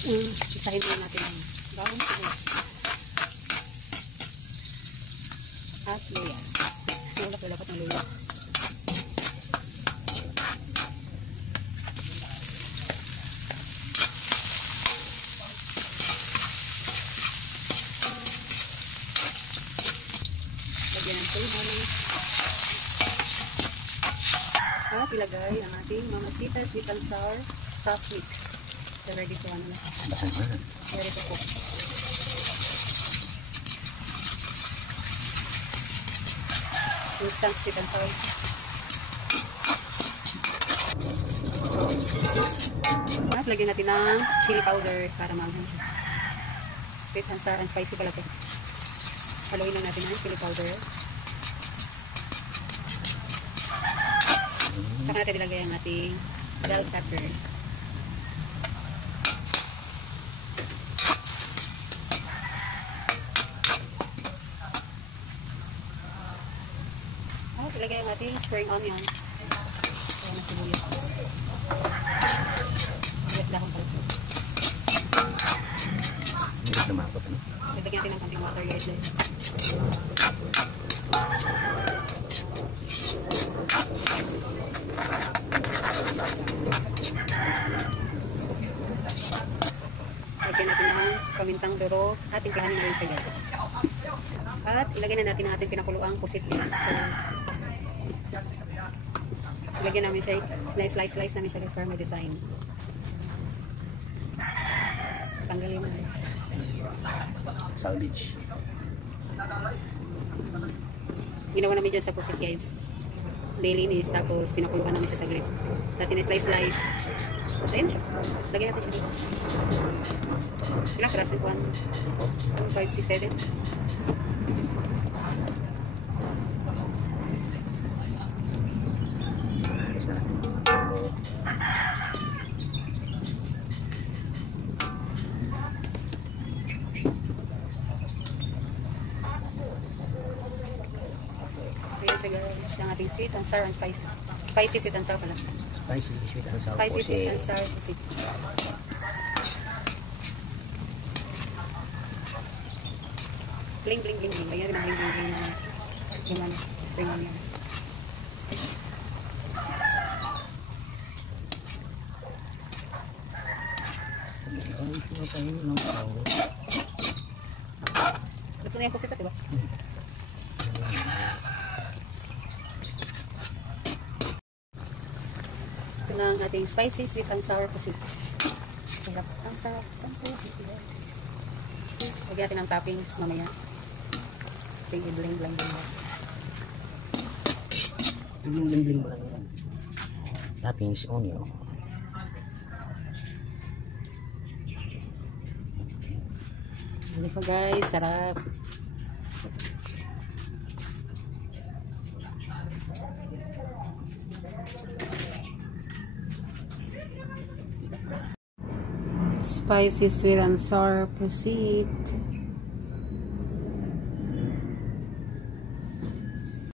Isahin na natin ang bawang sibuyas. At luya. Ulap-ulap ng luya. Lagyan ng turmeric. At ilagay ang ating Mamacita sweet and sour sauce mix. So ready to ano na. Ready to cook. Instant sweet and sour. At lagyan natin ng chili powder para maanghang siya. Sweet and sour and spicy pala ito. Haluin lang natin ang chili powder. Saka natin ilagay ang ating bell pepper. At ilagay ang ating spring onion. Ayan ang sibuyas. Ulit dahon pala. Hindi na makapot. Lagyan natin ng konting water guys. Lagyan natin ang pamintang duro at timplahanin na rin sa guys. At ilagay na natin ang ating pinakuluang pusit guys. So, ilagyan namin siya, slice namin siya guys para may design. Tanggalin na. Salvage. Ginawa namin dyan sa pusit guys. Dilinis, tapos pinakuluan namin siya sa grip. Tapos slice. Tapos ayun siya. Lagyan natin siya dito. Ilang piraso? 1, 5, 6, 7. Ayan siya guys. Ang ating sweet and sour and spicy. Spicy sweet and sour pala. Spicy sweet and sour. Spicy sweet and sour pusit. Bling. Ayan rin ang bling. Yung spring onion. Luto na yung pusit, diba? Ito na ang ating spicy, sweet and sour pusit. Sarap. Ang sarap. Lagyan natin ang toppings mamaya. Bling. Bling mo lang yan. Toppings onion. Hindi pa guys, sarap. Spicy sweet and sour pusit.